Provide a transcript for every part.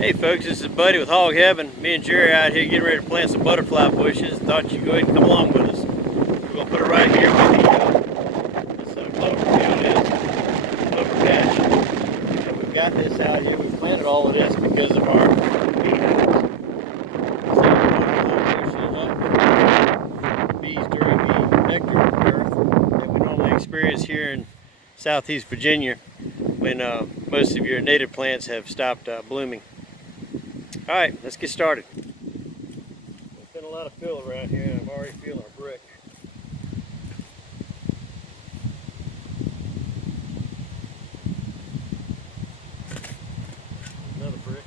Hey folks, this is Buddy with Hogg Heaven. Me and Jerry out here getting ready to plant some butterfly bushes. Thought you'd go ahead and come along with us. We're going to put it right here where this clover field is, clover patch. And we've got this out here. We planted all of this because of our bees during the nectar dearth that we normally experience here in Southeast Virginia when most of your native plants have stopped blooming. Alright, let's get started. There's been a lot of fill around here and I'm already feeling a brick. Another brick.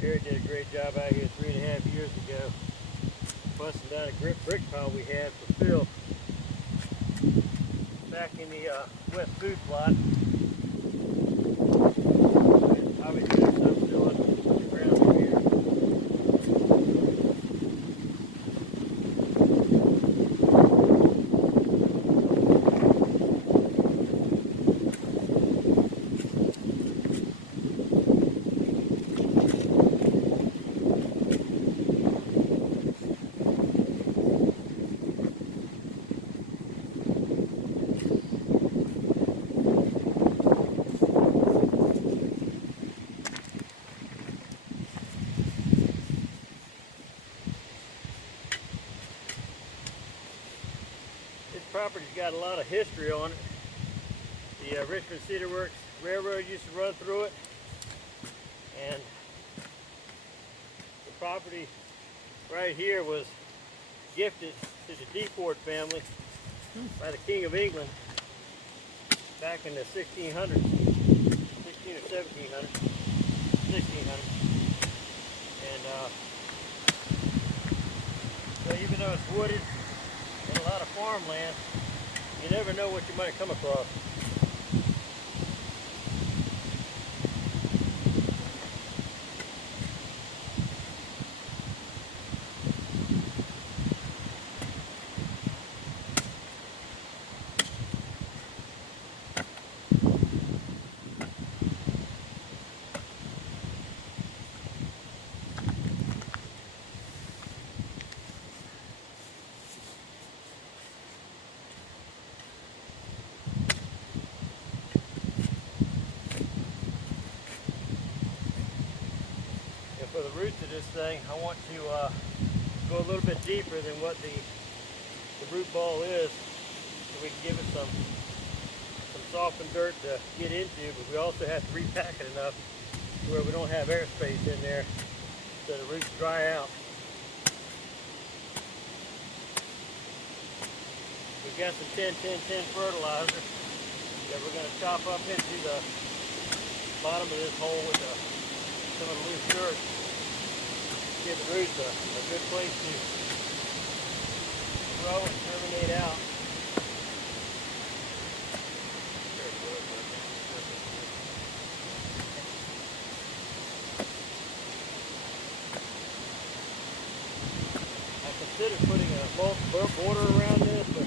Jerry did a great job out here 3.5 years ago, busting down a brick pile we had for fill back in the wet food plot. And obviously there's some still on the ground over here. This property's got a lot of history on it. The Richmond Cedar Works Railroad used to run through it, and the property right here was gifted to the Dearth family by the King of England back in the 1600s, 16 or 1700s, 1600s. And so even though it's wooded and a lot of farmland, you never know what you might come across. For the roots of this thing, I want to go a little bit deeper than what the root ball is, so we can give it some softened dirt to get into, but we also have to repack it enough where we don't have airspace in there so the roots dry out. We've got some 10-10-10 fertilizer that we're going to chop up into the bottom of this hole with some of the loose dirt. Give the roots a good place to grow and germinate out. I considered putting a mulch border around this, but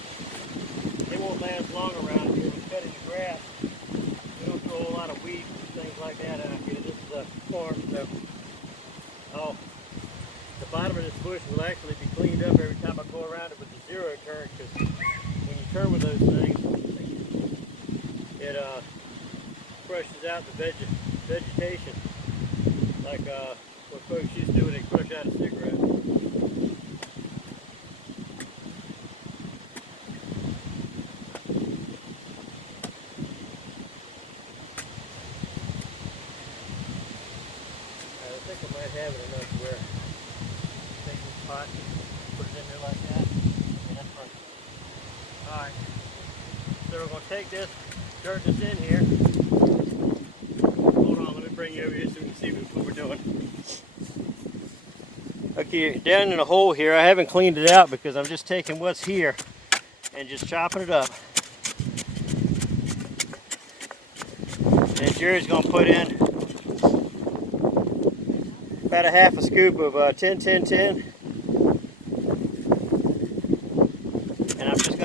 it won't last long around here. We're cutting the grass. We don't throw a whole lot of weeds and things like that out here. This is a farm, so the bottom of this bush will actually be cleaned up every time I go around it with the zero turn, because when you turn with those things, it crushes out the vegetation, like what folks used to do when they crush out a cigarette. I think I might have it enough where take this pot, put it in there like that, and that's perfect. Alright, so we're going to take this dirt that's in here. Hold on, let me bring you over here so we can see what we're doing. Okay, down in the hole here, I haven't cleaned it out because I'm just taking what's here and just chopping it up. And Jerry's going to put in about a half a scoop of 10-10-10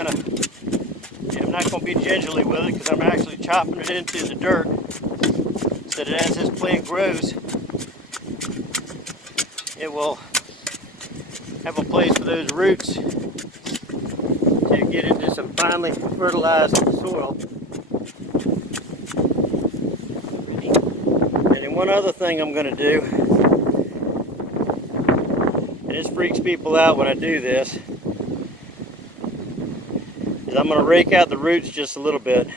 I'm not gonna be gingerly with it because I'm actually chopping it into the dirt so that as this plant grows, it will have a place for those roots to get into some finely fertilized soil. And then one other thing I'm going to do, and this freaks people out when I do this, is I'm going to rake out the roots just a little bit.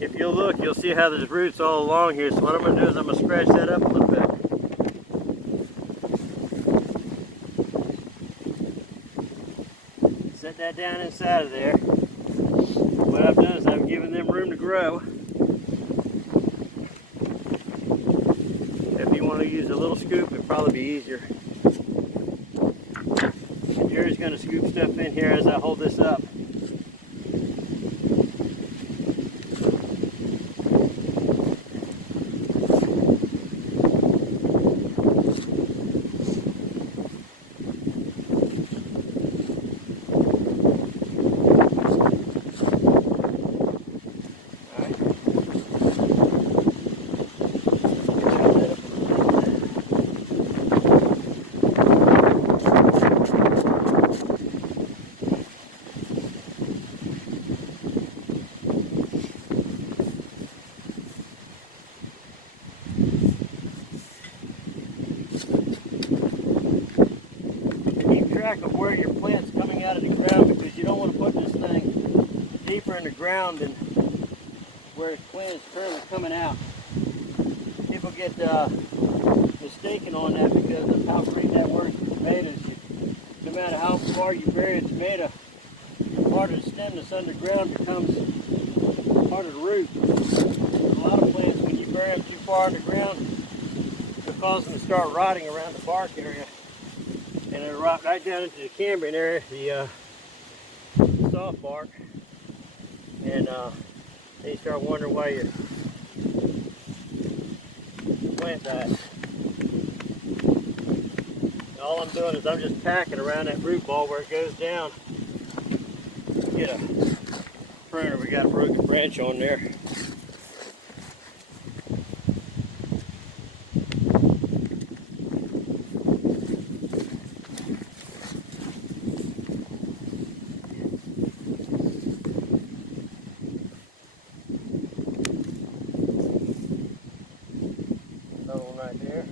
If you'll look, you'll see how there's roots all along here. So what I'm going to do is I'm going to scratch that up a little bit. Set that down inside of there. What I've done is I've given them room to grow. If you want to use a little scoop, it'd probably be easier. And Jerry's going to scoop stuff in here as I hold this up. Of where your plant's coming out of the ground, because you don't want to put this thing deeper in the ground than where the plant is currently coming out. People get mistaken on that because of how great that works with tomatoes. No matter how far you bury a tomato, part of the stem that's underground becomes part of the root. A lot of plants, when you bury them too far underground, it'll cause them to start rotting around the bark area. And it'll rot right down into the cambium area, the soft bark, and then you start wondering why your plant dies. And all I'm doing is I'm just packing around that root ball where it goes down. Get a pruner, we got a broken branch on there. Right there.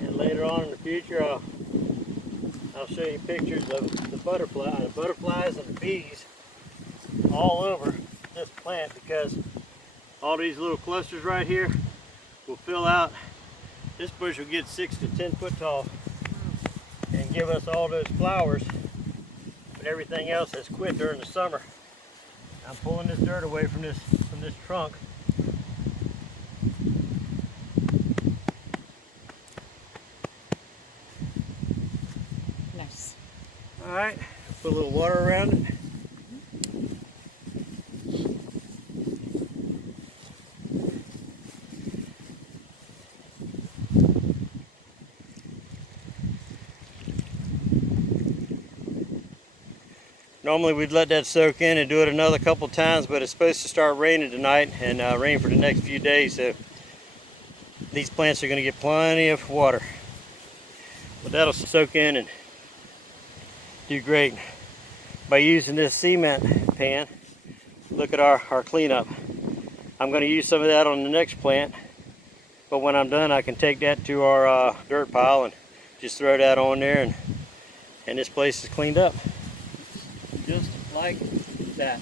And later on in the future, I'll show you pictures of the butterflies and the bees all over this plant, because all these little clusters right here will fill out. This bush will get 6 to 10 foot tall and give us all those flowers, but everything else has quit during the summer. I'm pulling this dirt away from this trunk. Nice. All right, put a little water around it. Normally we'd let that soak in and do it another couple times, but it's supposed to start raining tonight and rain for the next few days, so these plants are going to get plenty of water. But that'll soak in and do great. By using this cement pan, look at our cleanup. I'm going to use some of that on the next plant, but when I'm done I can take that to our dirt pile and just throw that on there, and this place is cleaned up. Just like that.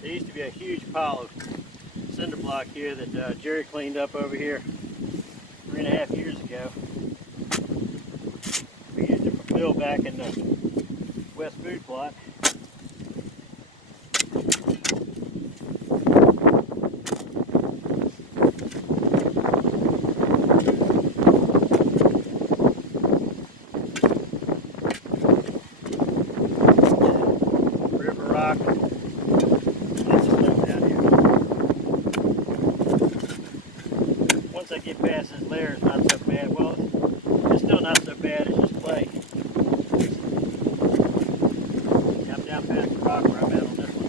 There used to be a huge pile of cinder block here that Jerry cleaned up over here 3.5 years ago. We used it for fill back in the west food plot. I get past this layer, it's not so bad. Well, it's still not so bad, it's just clay. I'm down past the rock where I'm at on this one.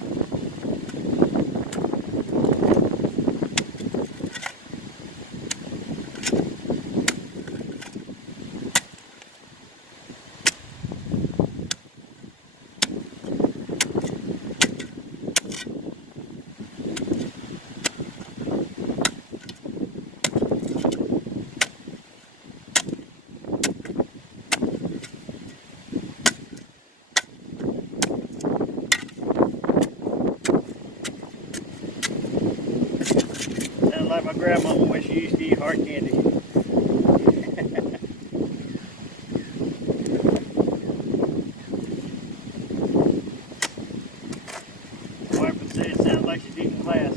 Sounds like my grandma when she used to eat hard candy. My wife would say it sounds like she's eating glass.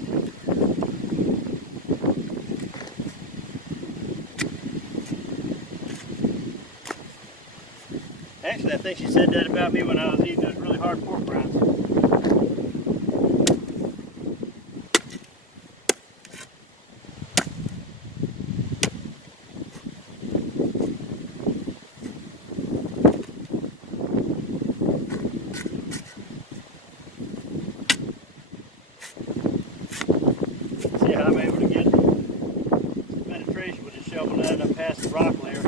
Actually, I think she said that about me when I was eating those really hard pork rinds. See how I'm able to get some penetration with the shovel now that I'm past the rock layer.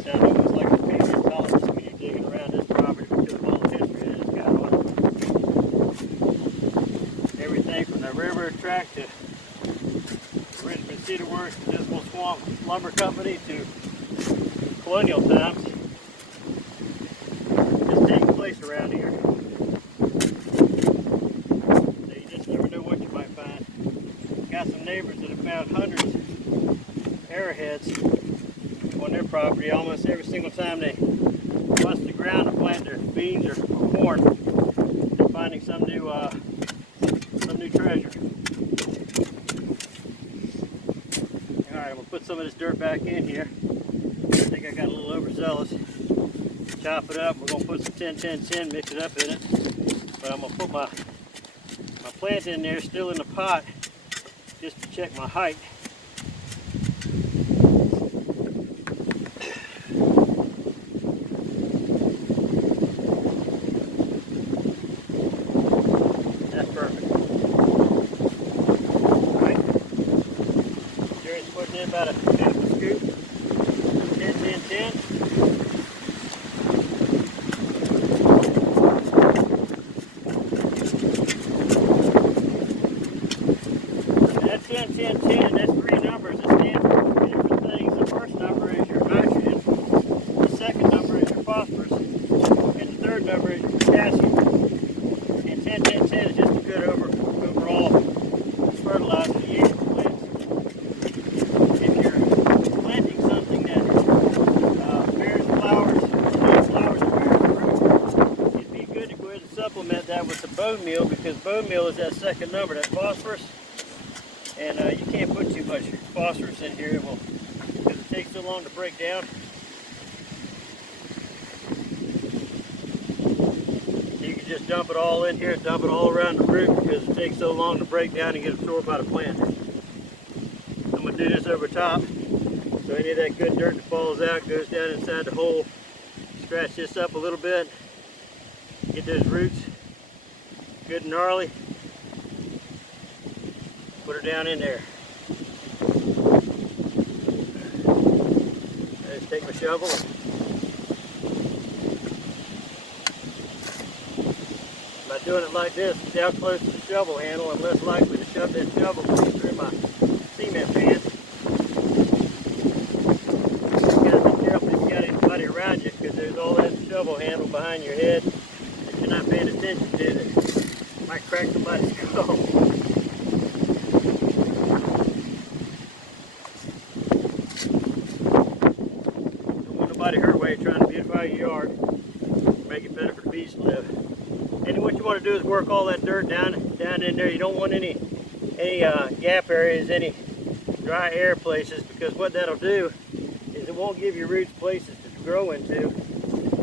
Sound almost like a paleontologist when you're digging around this property because of all the history that it's got on it. Everything from the railroad track to Richmond Cedar Works, Municipal Swamp Lumber Company to colonial times. Just taking place around here. So you just never know what you might find. Got some neighbors that have found hundreds of arrowheads on their property almost every single time they bust the ground to plant their beans or corn. They're finding some new treasure. Alright, I'm going to put some of this dirt back in here. I think I got a little overzealous. Chop it up. We're going to put some 10-10-10, mix it up in it. But I'm going to put my plant in there still in the pot just to check my height. That's perfect. Alright. Jerry's putting in about a half a scoop. 10-10-10. That's 10-10-10. That's three numbers that stand for three different things. The first number is your nitrogen, the second number is your phosphorus, and the third number is your potassium. And 10-10-10 is just a good overall fertilizer to use for plants. If you're planting something that bears flowers, bears flowers and bears fruit, it'd be good to go ahead and supplement that with the bone meal, because bone meal is that second number, that phosphorus. And you can't put too much phosphorus in here, because it takes so long to break down. You can just dump it all in here, dump it all around the root, because it takes so long to break down and get absorbed by the plant. I'm going to do this over top, so any of that good dirt that falls out goes down inside the hole. Scratch this up a little bit, get those roots good and gnarly. Put her down in there. Let's take my shovel. By doing it like this, down close to the shovel handle, I'm less likely to shove that shovel through my cement pan. You gotta be careful if you got anybody around you, because there's all that shovel handle behind your head that you're not paying attention to that might crack somebody's skull. Her way of trying to beautify your yard, make it better for the bees to live. And what you want to do is work all that dirt down in there. You don't want any gap areas, any dry air places, because what that'll do is it won't give your roots places to grow into.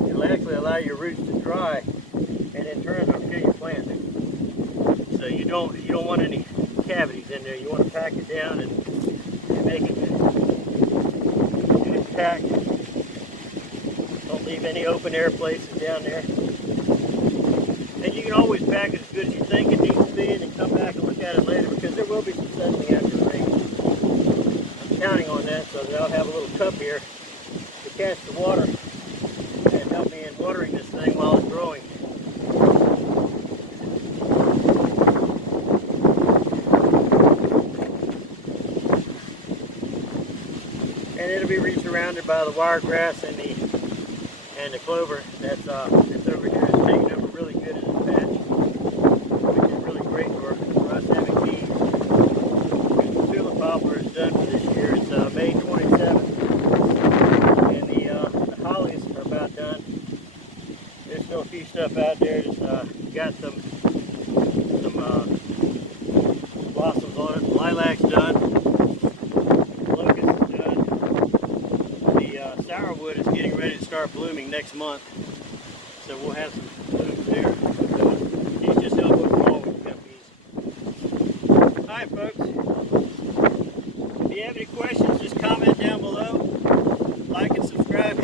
It'll actually allow your roots to dry, and in turn it'll kill your plant. don't want any cavities in there. You want to pack it down and make it good packed. Don't leave any open air places down there. And you can always pack it as good as you think it needs to be, and then come back and look at it later, because there will be some settling after the rain. I'm counting on that, so that I'll have a little cup here to catch the water and help me in watering this thing while it's growing. And it'll be surrounded by the wiregrass and the clover that's over here. It's taking over really good in this patch, which is really great for us having bees. The tulip poplar is done for this year. It's May 27th, and the hollies are about done. There's still a few stuff out there that's got some blossoms on it. Lilac's done. Locust is done. The sourwood is getting ready to start blooming next month, so we'll have some blooms there. He's just elbowed along with guppies. Alright folks, if you have any questions, just comment down below. Like and subscribe.